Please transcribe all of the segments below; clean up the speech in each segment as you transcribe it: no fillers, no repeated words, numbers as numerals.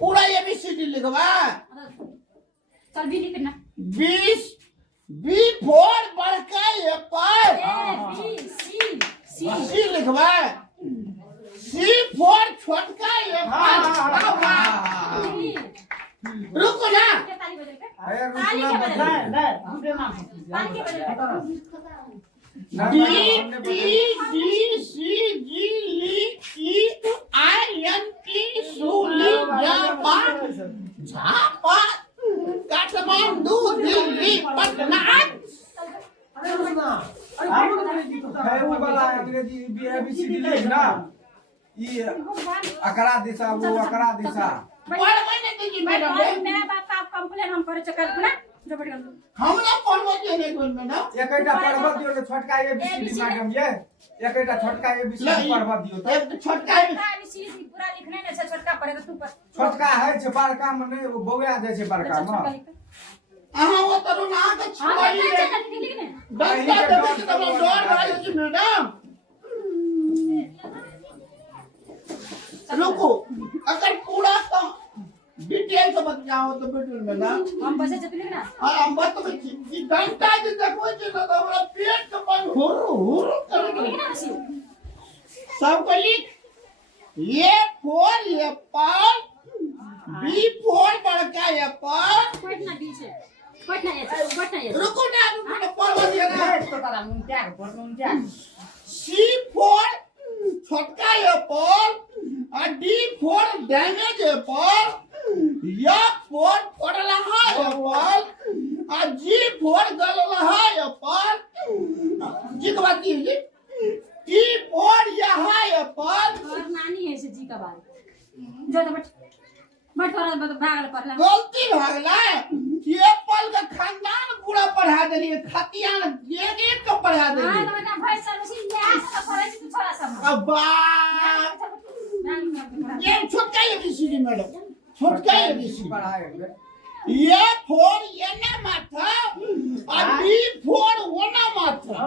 पूरा ABCD लिखवा चल बी लिख ना 20 B for बड़का एप्पल C लिखवा C for छोटका एप्पल रुको ना ताली के बजाय D T D C G L E I N T सुली जापा झापा काठमांडू दिल्ली पटना अरे रुसना है वो वाला अंग्रेजी ABCD लिखना ये अकरा दिशा वो अकरा दिशा पढ़वे नहीं दीजिए मैडम मैं बाप का कंप्लेन हम करे चक्कर ना जो बढ़िया हम ना पढ़वे दिए नहीं बोल मैडम एकटा पढ़वा दियो तो छोटका ABCD मैडम ये एकटा छोटका ABCD पढ़वा दियो तो एक छोटका ABCD पूरा लिखने ने से छोटका पड़ेगा तू पर छोटका है छे बड़का में नहीं वो बौआ दे छे बड़का में अहाँ वो तरो ना के छोड़ी है डंडा दे के तब डर भाई जी मैडम रुको अगर पूरा तो डिटेल से बताओ तो बिल्कुल मैडम हम बसे जतने ना हां हम बात तो की डंडा जे देखो जे तो हमरा पेट के बन हुर कर सब को लिख ये फोर एप्पल बी फोर बड़का एप्पल पटना डी से पटना ये रुको ना पढ़वा दिया ना तो तारा मुंट्या मुंट्या सी फोर छोटका एप्पल और D for damage apple F for फोड़ला है एप्पल और जी फोर गलला है एप्पल जी का बात की जी टी फोर यहाँ एप्पल और नानी है से जी का बात जो तो बट थोड़ा भागल पड़ला गलती भागला कि एप्पल का खानदान पूरा पढ़ा देलिए खतियान एक को पढ़ा देलिए हां तो बेटा भाई सर्विस लिया तो पढ़े तू छोड़ा सब अब्बा ये छोटका ABCD मैडम छोटका ABCD पढ़ाए ये फोर ये ना माथा और बी फोर वो ना माथा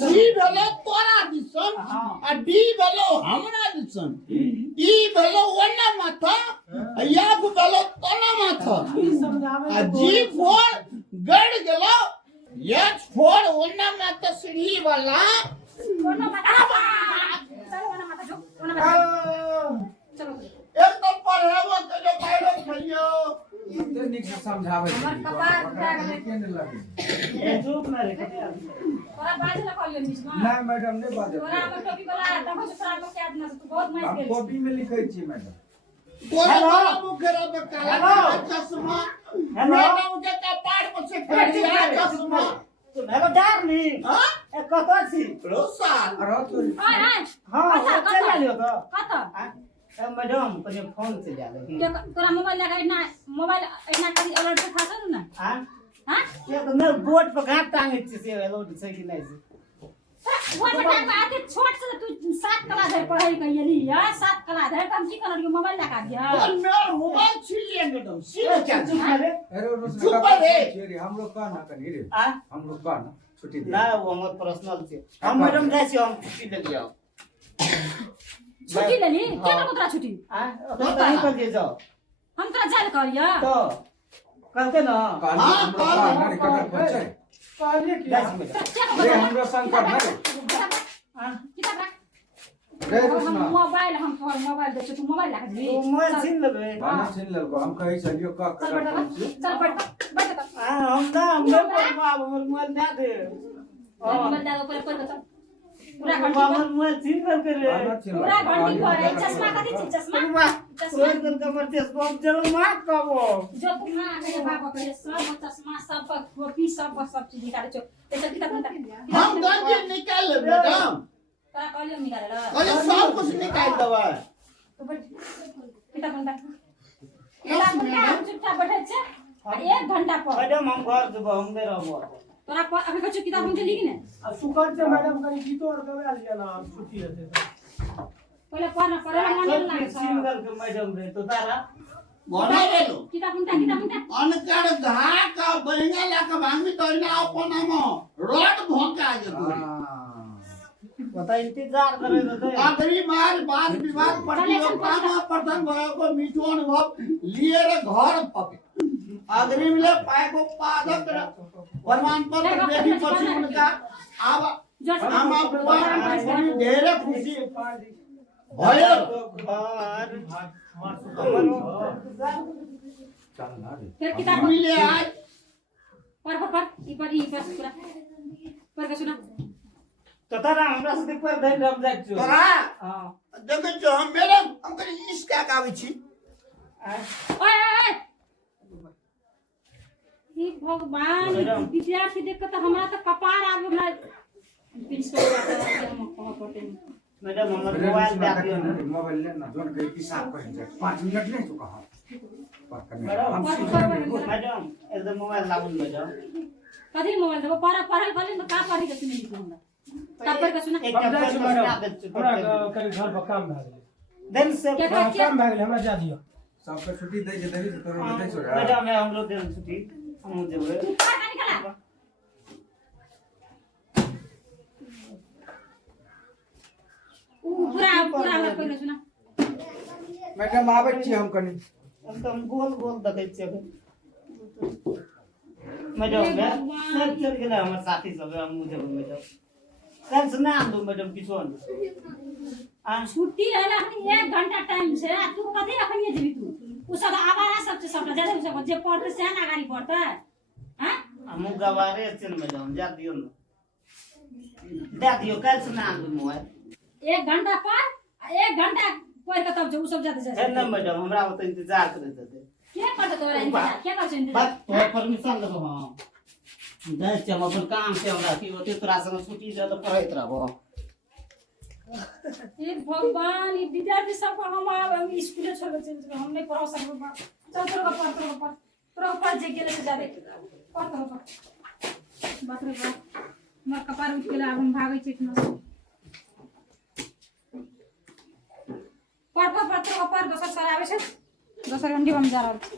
सी भेलो तोरा दिसन और डी भेलो हमरा दिसन ई भेलो वो ना माथा एफ भेलो तोना माथा और जी फोर गड़ गेलो एच फोर वो ना माथा सीढ़ी वाला कोनो माता चलो कोनो माता जो कोनो माता चलो एक तो पढ़ावो के जो पाइरो खइयो तो निक से समझावे हमर कपार भाग ले केने लगे ए चुप ना रे कते तोरा बाजे ना कहियो मिस ना नहीं मैडम नहीं बाजे तोरा हमर टोपी वाला देखो से तोरा लोग के आदमी तू बहुत माइस हम गेल कॉपी में लिखै छी मैडम हेलो मुखरा में काला चश्मा मैडम के कपाड़ पर से करिया चश्मा तो मैं डारली हां ए कत छी रोसान अरे तो हां हां चल लियो तो कत ए मैडम कने फोन से जा ले तोरा मोबाइल लगा इतना मोबाइल इतना करी अलर्ट से खाता ना हां हां ये तो मैं बोर्ड पर घाट टांगे छी से अलर्ट छै कि नहीं से वो बता आते छोट से तू 7 क्लास है पढ़ाई कइली या 7 क्लास है तुम की कर मोबाइल लगा दिया और मेरा मोबाइल छीन लिया मैडम सीधे क्या चुप रे अरे रोज चुप रे हम लोग का ना करी रे हां हम लोग का ना छुट्टी दे ना वो हमर पर्सनल छै हम मैडम जाय छी हम छुट्टी ले लियो छुट्टी ले ली क्या ना तोरा छुट्टी हां तो निकल जे जाओ हम तोरा जाल करिया तो कहते ना कल हम लोग का ना कटर पहुंचे कहलिए कि रे हमरो संग कर ना रे हां किताब रख रे रोशना मोबाइल हम तोहर मोबाइल दे तू मोबाइल लगा दी तो मोबाइल छीन लेबे खाना छीन लेलको हम कहि चलियो का चल कर चल बैठ हां हम ना हमर मोबाइल ना दे मोबाइल दे ऊपर कर चल पूरा घंटी हमर मोबाइल छीन लेके रे पूरा घंटी पर चश्मा कथि छी चश्मा सोच कर कमर ते सब चल मार कबो जो तू ना के बाबा के सब चश्मा सब कॉपी सब चीज निकाल छो ऐसा किताब हम गंजी निकाल ले मैडम तोरा कॉलेज निकाल ले अरे सब कुछ निकाल दवा तो बैठ किताब चुपचाप बैठे छे 1 घंटा पर मैडम हम घर देबो हम दे रहबो तोरा अभी कुछ किताब हम लिखी ने अब सुकर से मैडम कनी गीतो और गवा लिया ना छुट्टी रहते पहले पढ़ना पढ़े मन ना सिंगल के मैडम रे तो तारा बना ले लो किताब अनकर घा का बहिंगा ला के भांगी तो ना अपन हम रोड भोंका जे तू पता इंतजार करे तो आखिरी बार बाल विवाह प्रतियोगितामा प्रथम भएको मिठो अनुभव लिएर घर फर्के। अग्रिमले पाएको पादक र प्रमाणपत्र देखेपछि उनका आमा बुबा पनि धेरै खुसी भयो। फिर किताब हामीले आज पर पूरा पर सुना तोतारा हमरा से पर धै रम जाय छु तोरा देखै छ मैडम अंकल इसका कावे छी। ओए हे भगवान विद्यार्थी देख के त हमरा त कपार आगे हमरा प्रिंसिपल हम कह पड़ते। मैडम हमर मोबाइल दे दियो ना। मोबाइल ले ना जोन के हिसाब कर 5 मिनट नहीं तो कहा मैडम एकदम मोबाइल लाउन मैडम कथि मोबाइल देबो पढ़ल गले में का पढ़ी के सुनै छी हमरा तब पर के सुना एक हमरा कनी घर पर काम भ गेलै दिन से काम भ गेलै हमरा जा दियो सबके छुट्टी दे जे देही तो रो दे छोड़ा मैडम हमरो दिन छुट्टी हम जेबै तू का निकला पूरा हमरा पहले सुना। मैडम आबै छी हम कनी एकदम गोल गोल देखै छियै मैडम सब चल गेलै हमर साथी सब हम जेबै मैडम कल से ना आंदो मैडम किछो आ छुट्टी हैला हनी 1 घंटा टाइम छै आ तू कथि अखनी जेबी तू उ सब आवारा सब छै सबटा जे सब जे पढ़ते से ना गाड़ी पढ़ते हैं हम गवारे छै मैडम जा दियो ना दे दियो कल से ना आंदो मोबाइल 1 घंटा पर 1 घंटा पढ़ के तब जो उ सब जाते है जाए ना मैडम हमरा ओत इंतजार करैत हेतै के करते तोरा इंतजार के कर इंतजार बात तो परमिशन देबो हां दे छै हम अपन काम छै हमरा कि ओते तोरा संग छुट्टी दे त पढ़ैत रहबो। हे भगवान ई विद्यार्थी सब हम स्कूल छोड़ के चल हम नहीं पढ़ा सकबो चल तोरा पर जे गेले से जाबे पढ़ बाप रे बाप हमर कपार उठ गेला हम भागै छी इतना पर दोसर सर आवे छै दोसर घंटी हम जा रहल छी।